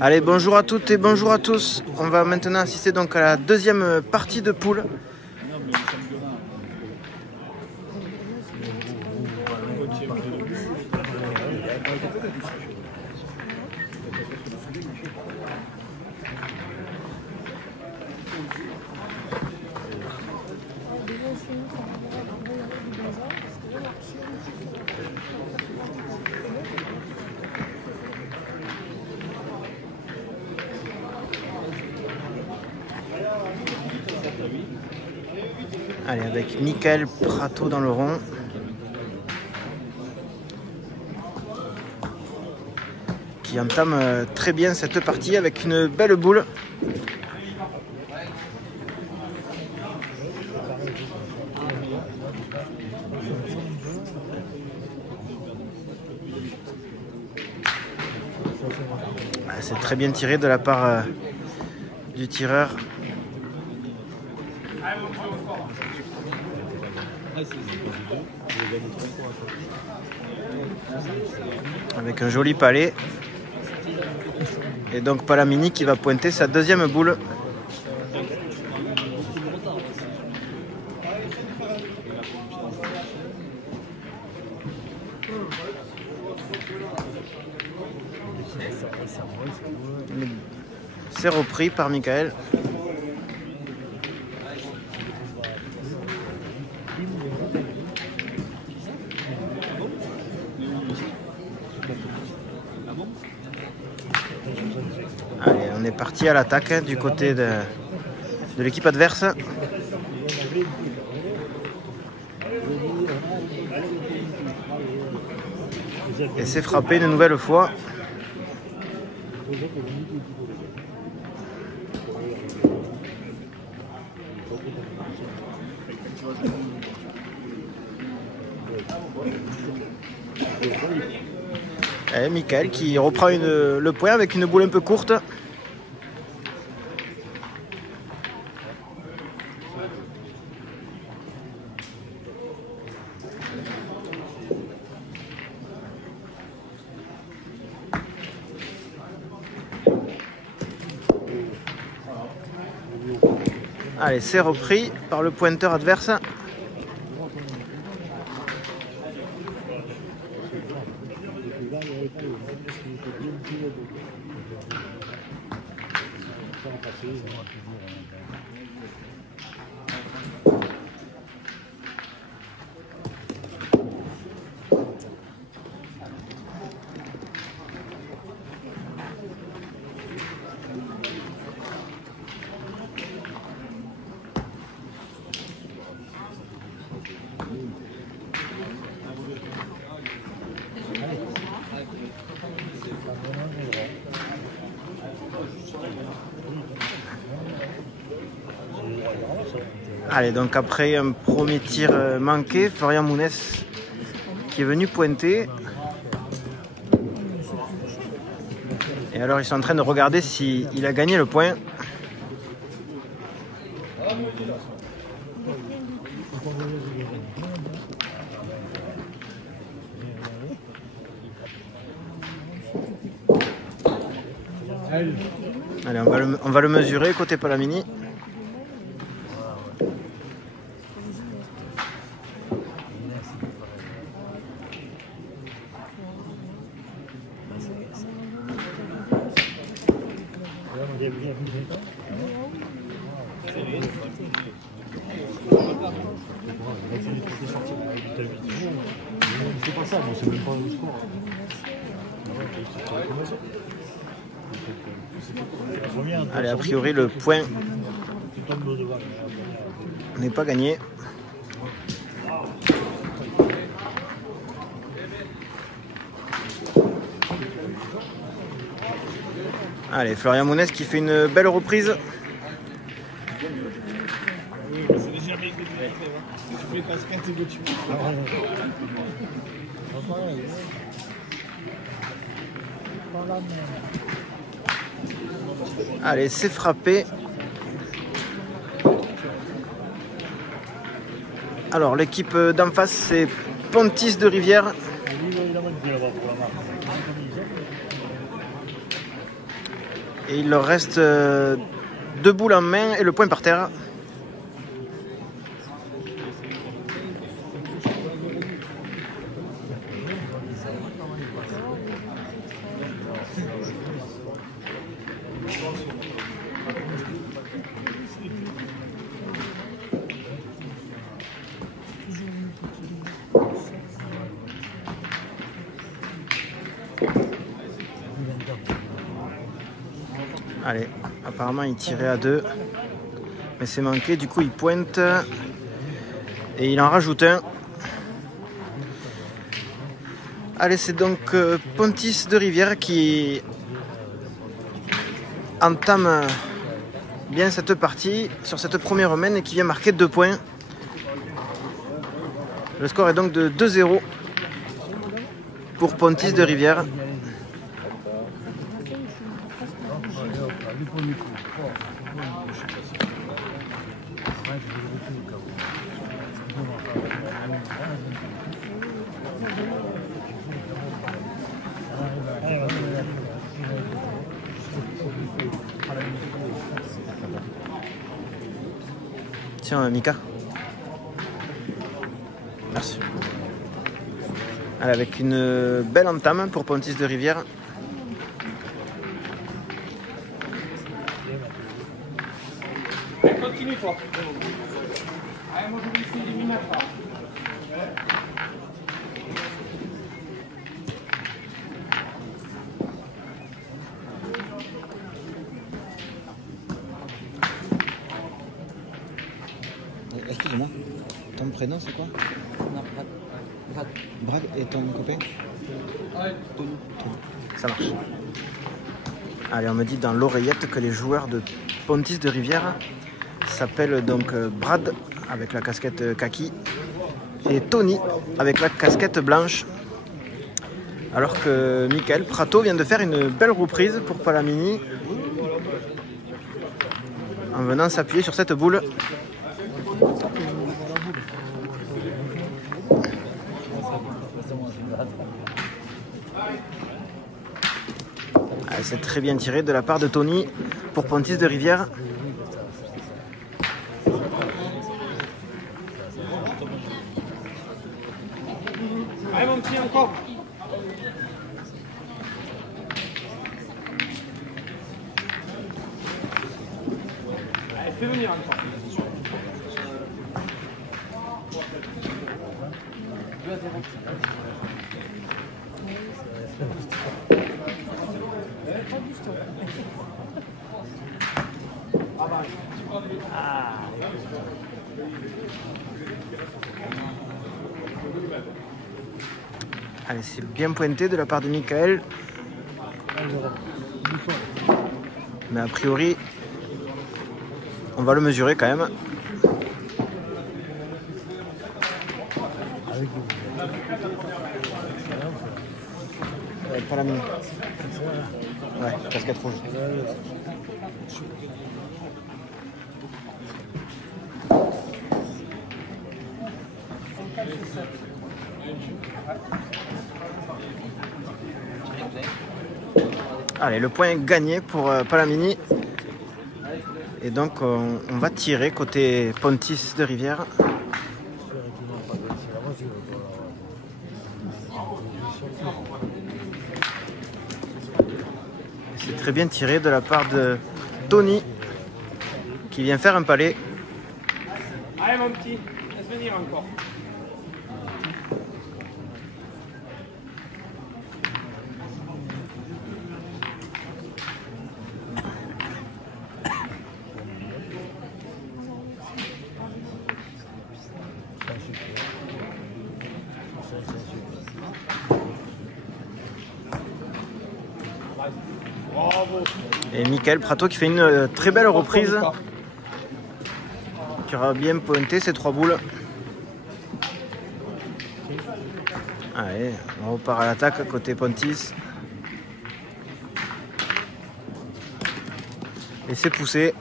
Allez, bonjour à toutes et bonjour à tous. On va maintenant assister donc à la deuxième partie de poule. Allez, avec Michael Prato dans le rond. Qui entame très bien cette partie avec une belle boule. C'est très bien tiré de la part du tireur. Avec un joli palais. Et donc Palamini qui va pointer sa deuxième boule. C'est repris par Michael. Allez, on est parti à l'attaque du côté de l'équipe adverse. Et c'est frappé une nouvelle fois. Et Michael qui reprend le point avec une boule un peu courte. Allez, c'est repris par le pointeur adverse. Allez, donc après un premier tir manqué, Florian Mounès qui est venu pointer. Et alors ils sont en train de regarder s'il a gagné le point. Allez, on va le mesurer côté Palamini. C'est pas ça, bon, c'est même pas le score. Allez, a priori le point n'est pas gagné. Allez, Florian Mounès qui fait une belle reprise. Allez, c'est frappé. Alors, l'équipe d'en face, c'est Pontis de Rivière. Et il leur reste 2 boules en main et le point par terre. Allez, apparemment il tirait à 2, mais c'est manqué, du coup il pointe et il en rajoute un. Allez, c'est donc Pontis de Rivière qui entame bien cette partie sur cette première main et qui vient marquer 2 points. Le score est donc de 2-0 pour Pontis de Rivière. Tiens, Mika. Merci. Allez, avec une belle entame pour Pontis de Rivière. Continue toi. Allez, moi je vais essayer de m'y mettre là. Excuse-moi, ton prénom c'est quoi? Brad et ton copain? Tony. Ça marche. Allez, on me dit dans l'oreillette que les joueurs de Pontis de Rivière s'appellent donc Brad avec la casquette kaki et Tony avec la casquette blanche. Alors que Michael Prato vient de faire une belle reprise pour Palamini en venant s'appuyer sur cette boule. C'est très bien tiré de la part de Tony pour Pontis de Rivière. Allez mon petit, encore. Allez, fais venir encore. Allez, c'est bien pointé de la part de Michael. Mais a priori, on va le mesurer quand même. Pas la mine. Ouais, casquette rouge. Allez, le point est gagné pour Palamini. Et donc on va tirer côté Pontis de Rivière. C'est très bien tiré de la part de Tony qui vient faire un palais. Allez mon petit, laisse venir encore. Et Michael Prato qui fait une très belle reprise, qui aura bien pointé ces 3 boules. Allez, on repart à l'attaque côté Pontis. Et c'est poussé.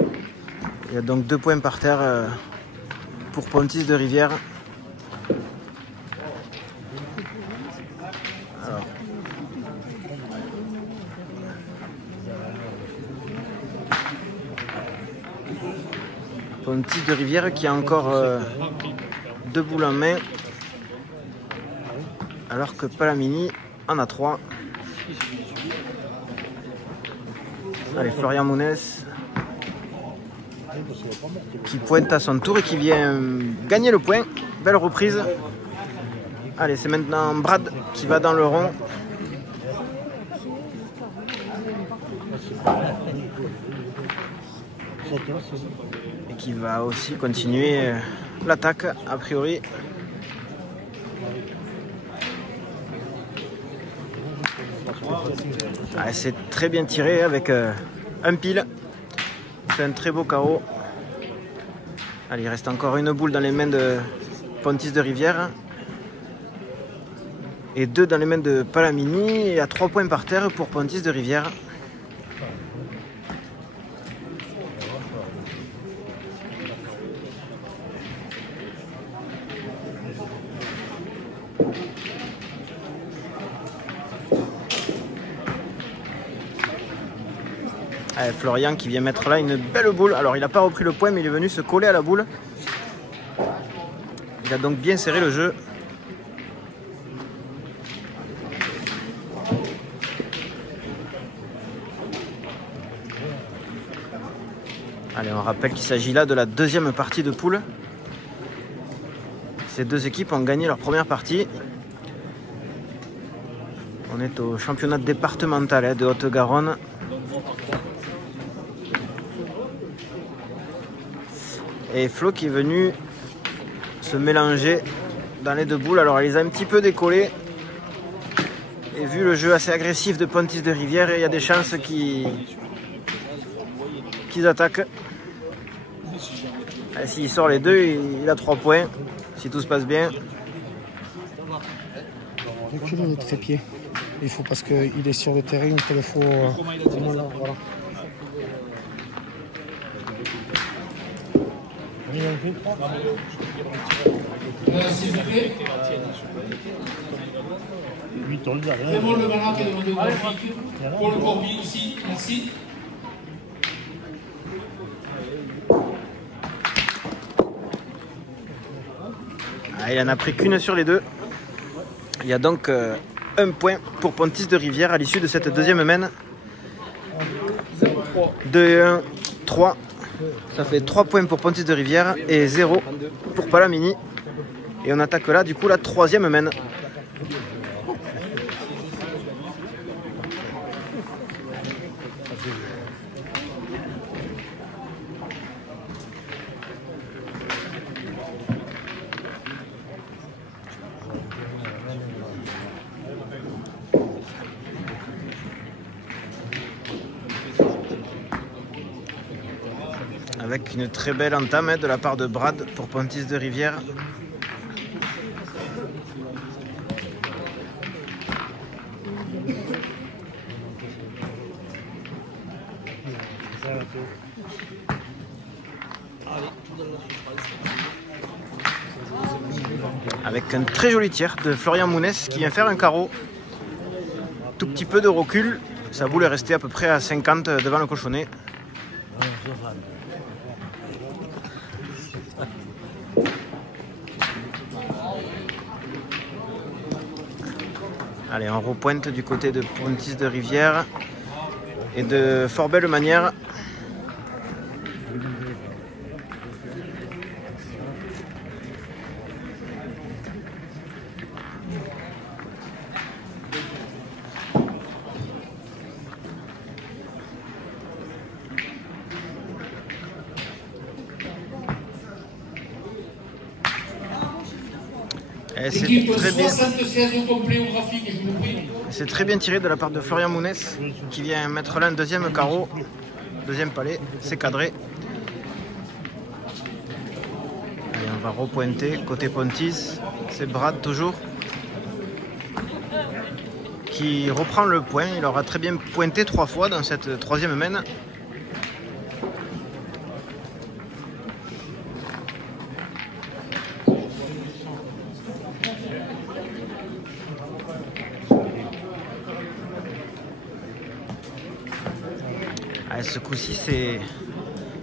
Il y a donc 2 points par terre pour Pontis de Rivière. Alors, Pontis de Rivière qui a encore 2 boules en main. Alors que Palamini en a 3. Allez, Florian Mounès qui pointe à son tour et qui vient gagner le point. Belle reprise. Allez, c'est maintenant Brad qui va dans le rond. Et qui va aussi continuer l'attaque a priori. Ah, c'est très bien tiré avec un pile. C'est un très beau carreau. Allez, il reste encore une boule dans les mains de Pontis de Rivière. Et 2 dans les mains de Palamini. Et à 3 points par terre pour Pontis de Rivière. Allez, Florian qui vient mettre là une belle boule. Alors il n'a pas repris le point mais il est venu se coller à la boule. Il a donc bien serré le jeu. Allez, on rappelle qu'il s'agit là de la deuxième partie de poule. Ces deux équipes ont gagné leur première partie. On est au championnat départemental de Haute-Garonne. Et Flo qui est venu se mélanger dans les 2 boules. Alors elle les a un petit peu décollées. Et vu le jeu assez agressif de Pontis de Rivière, il y a des chances qu'ils attaquent. S'il sort les 2, il a 3 points. Si tout se passe bien. Reculez le trépied. Il faut parce qu'il est sur le terrain, il te le faut. Voilà. S'il vous plaît. C'est bon, le ballon qui est demandé au graphique. Pour le Corby aussi, merci. Ah, il en a pris qu'une sur les 2. Il y a donc un point pour Pontis de Rivière à l'issue de cette deuxième main. 2, 1, 3. Ça fait 3 points pour Pontis de Rivière et 0 pour Palamini. Et on attaque là du coup la troisième main. Avec une très belle entame de la part de Brad pour Pontis de Rivière. Avec un très joli tir de Florian Mounès qui vient faire un carreau. Tout petit peu de recul. Sa boule est restée à peu près à 50 devant le cochonnet. Allez, on repointe du côté de Pontis de Rivière et de fort belle manière. C'est très bien tiré de la part de Florian Mounès qui vient mettre là un deuxième carreau, deuxième palais, c'est cadré. Et on va repointer côté Pontis, c'est Brad toujours qui reprend le point. Il aura très bien pointé 3 fois dans cette troisième main. Ce coup-ci,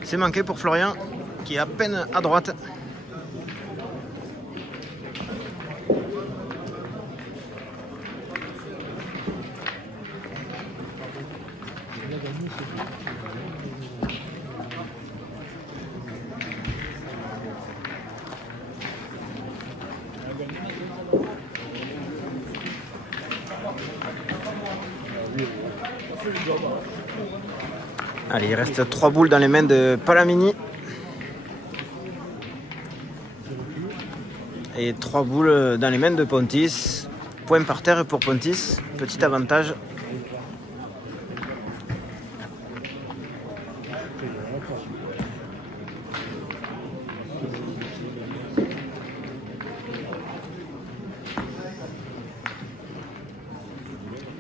c'est manqué pour Florian. qui est à peine à droite. Allez, il reste 3 boules dans les mains de Palamini. Et 3 boules dans les mains de Pontis. Point par terre pour Pontis. Petit avantage.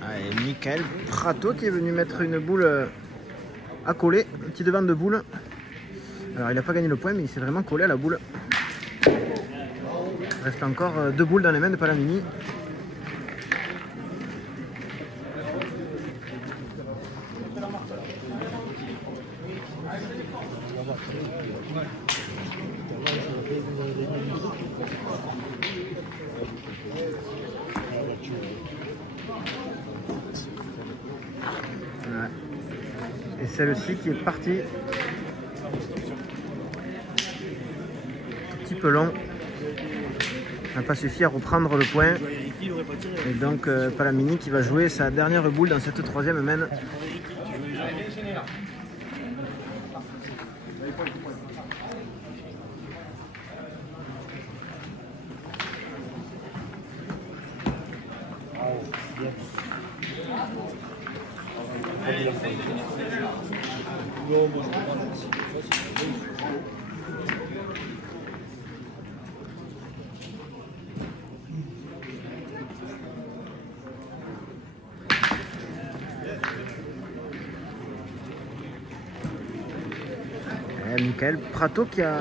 Allez, Michael Prato qui est venu mettre une boule à coller, un petit devant de boule. Alors il n'a pas gagné le point, mais il s'est vraiment collé à la boule. Il reste encore 2 boules dans les mains de Palamini. Ouais. Et celle-ci qui est partie. Un petit peu long. Ça n'a pas suffi à reprendre le point. Et donc Palamini qui va jouer sa dernière boule dans cette 3e main. Michael Prato qui a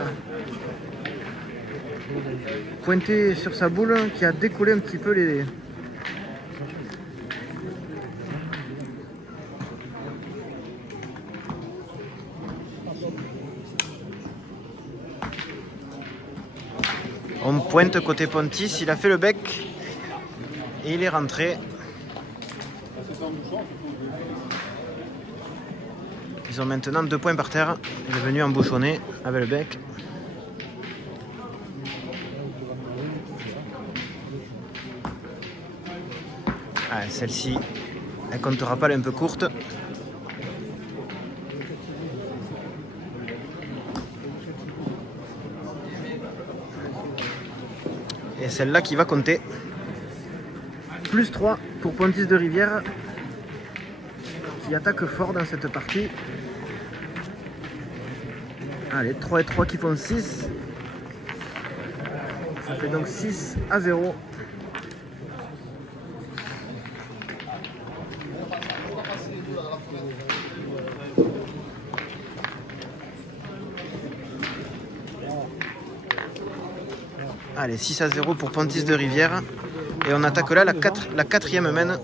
pointé sur sa boule, qui a décollé un petit peu les... On pointe côté Pontis, il a fait le bec et il est rentré. Ils ont maintenant 2 points par terre. Il est venu embouchonner avec le bec. Ah, celle-ci, elle comptera pas, elle est un peu courte. Et celle-là qui va compter. Plus 3 pour Pontis de Rivière, qui attaque fort dans cette partie. Allez, 3 et 3 qui font 6. Ça fait donc 6-0. Allez, 6-0 pour Pontis de Rivière. Et on attaque là la 4e main.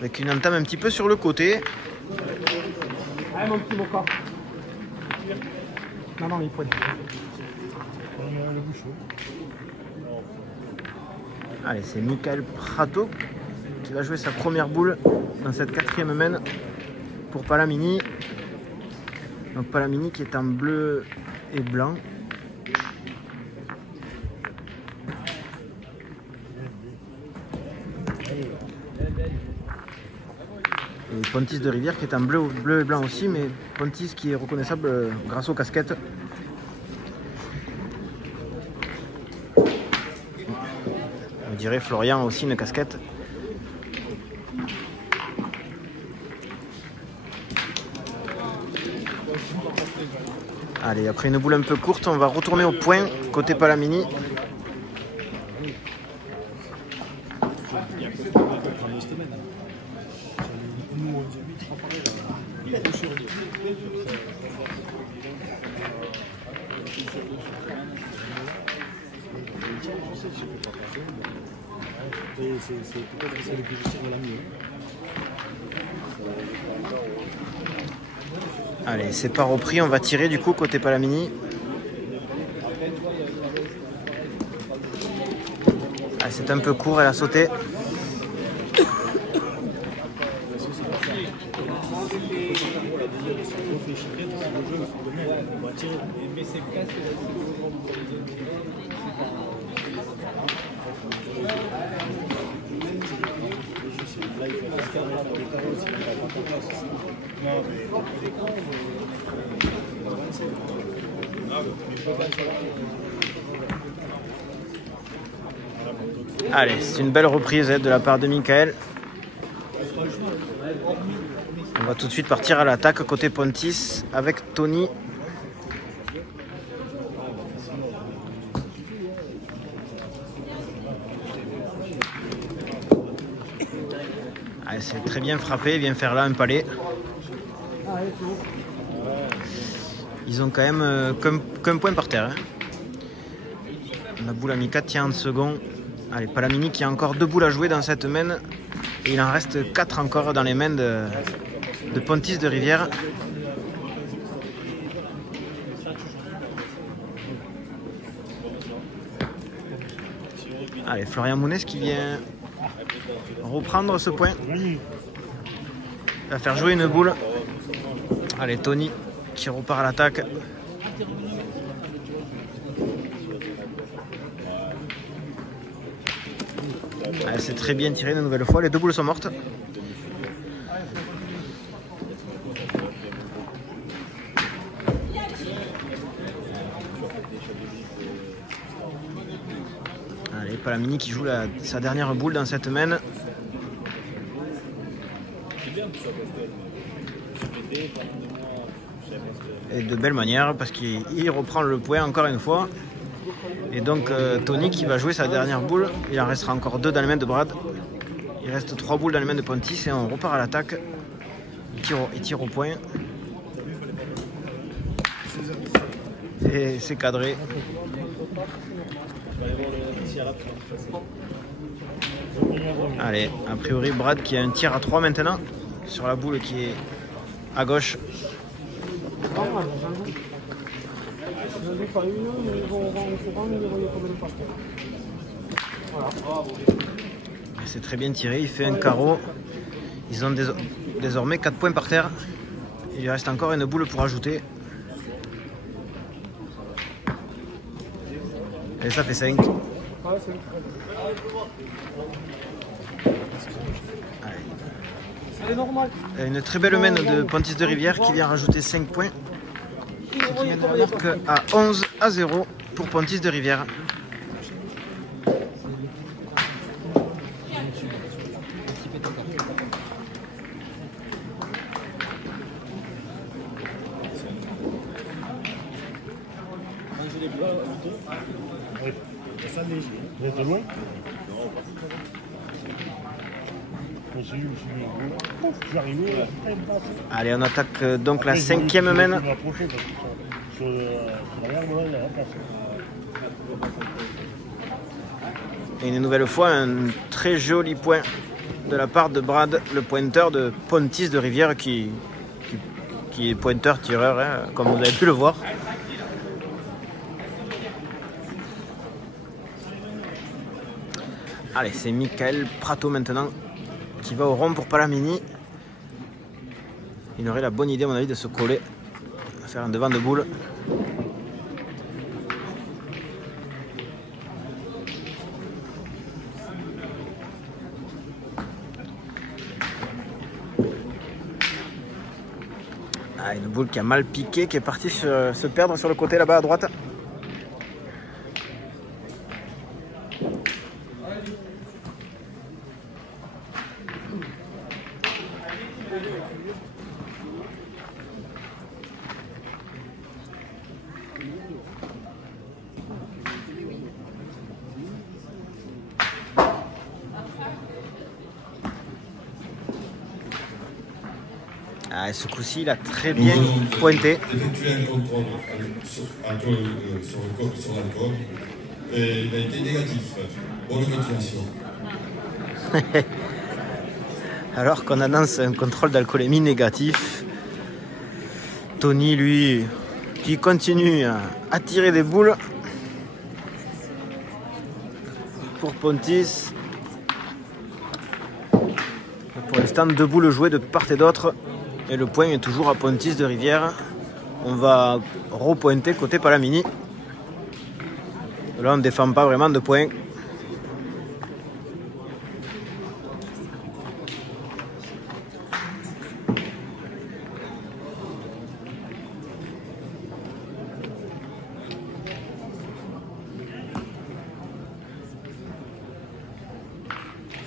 Avec une entame un petit peu sur le côté. Allez mon petit Moka. Non, il pointe. Allez, c'est Michael Prato qui va jouer sa première boule dans cette 4e main pour Palamini. Donc Palamini qui est en bleu et blanc. Et Pontis de Rivière qui est en bleu et blanc aussi, mais Pontis qui est reconnaissable grâce aux casquettes. On dirait Florian aussi une casquette. Allez, après une boule un peu courte, on va retourner au point côté Palamini. C'est peut-être celui que je tire la mieux. Allez, c'est pas repris, on va tirer du coup côté Palamini. Ah, c'est un peu court, elle a sauté. Allez, c'est une belle reprise de la part de Michael. On va tout de suite partir à l'attaque côté Pontis avec Tony. Allez, c'est très bien frappé, il vient faire là un palais. Ils ont quand même qu'un point par terre. La boule à mis 4 tiers en second. Allez, Palamini qui a encore 2 boules à jouer dans cette main. Et il en reste 4 encore dans les mains de Pontis de Rivière. Allez, Florian Mounès qui vient reprendre ce point. Il va faire jouer une boule. Allez, Tony qui repart à l'attaque. C'est très bien tiré une nouvelle fois, les 2 boules sont mortes. Allez, Palamini qui joue sa dernière boule dans cette main. Et de belle manière parce qu'il reprend le point encore une fois. Et donc Tony qui va jouer sa dernière boule. Il en restera encore 2 dans les mains de Brad. Il reste 3 boules dans les mains de Pontis et on repart à l'attaque. Il tire au point. Et c'est cadré. Allez, a priori Brad qui a un tir à 3 maintenant. Sur la boule qui est à gauche. C'est très bien tiré, il fait un carreau. Ils ont désormais 4 points par terre. Il lui reste encore une boule pour ajouter. Et ça fait 5. Une très belle main de Pontis de Rivière qui vient rajouter 5 points. Qui mène la marque à 11-0 pour Pontis de Rivière. Vous êtes loin? Allez, on attaque donc la 5e main. Et une nouvelle fois, un très joli point de la part de Brad, le pointeur de Pontis de Rivière qui est pointeur-tireur, hein, comme vous avez pu le voir. Allez, c'est Michael Prato maintenant qui va au rond pour Palamini. Il aurait la bonne idée à mon avis de se coller, de faire un devant de boule. Ah, une boule qui a mal piqué, qui est partie se perdre sur le côté là-bas à droite. Ah, ce coup-ci, il a très bien pointé. Effectuer un contrôle sur la corde et il a été négatif. Bonne continuation. Alors qu'on annonce un contrôle d'alcoolémie négatif, Tony, lui, qui continue à tirer des boules pour Pontis. Pour l'instant, 2 boules jouées de part et d'autre. Et le point est toujours à Pontis de Rivière. On va repointer côté Palamini. Là, on ne défend pas vraiment de points.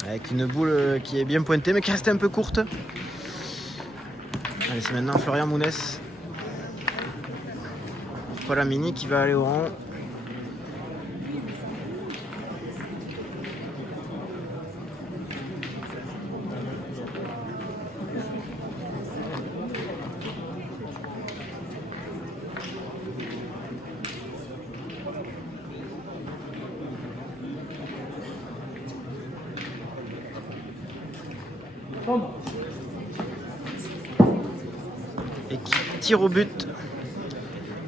Avec une boule qui est bien pointée mais qui reste un peu courte. Allez, c'est maintenant Florian Mounès. Palamini qui va aller au rond. Et qui tire au but.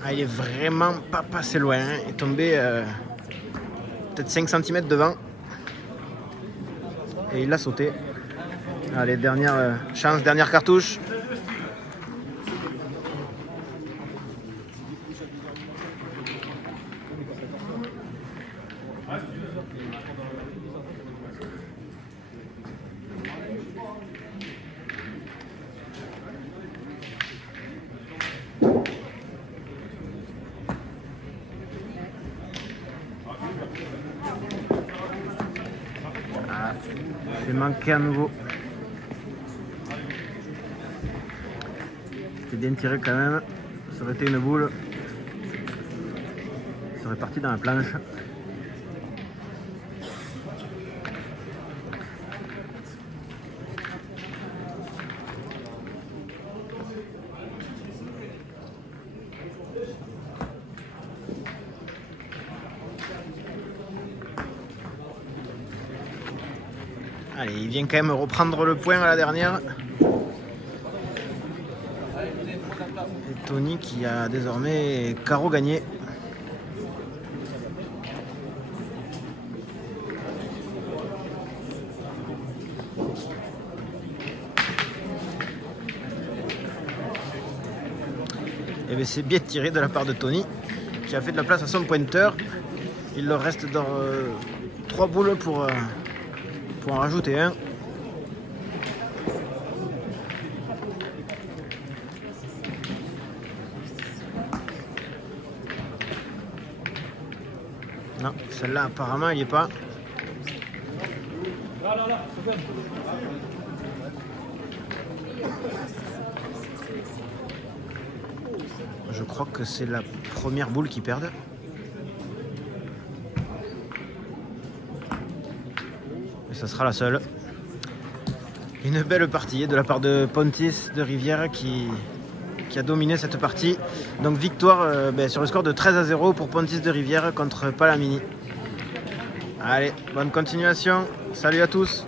Ah, il est vraiment pas passé loin. Il est tombé peut-être 5 cm devant. Et il l'a sauté. Allez, dernière chance, dernière cartouche. C'est manqué à nouveau. C'était bien tiré quand même. Ça aurait été une boule. Ça aurait parti dans la planche. Allez, il vient quand même reprendre le point à la dernière. Et Tony qui a désormais carreau gagné. Et bien c'est bien tiré de la part de Tony qui a fait de la place à son pointeur. Il leur reste dans 3 boules pour en rajouter un. Non, celle-là apparemment il n'y est pas. Je crois que c'est la première boule qu'ils perdent. Et ça sera la seule. Une belle partie de la part de Pontis de Rivière qui a dominé cette partie. Donc victoire sur le score de 13-0 pour Pontis de Rivière contre Palamini. Allez, bonne continuation. Salut à tous.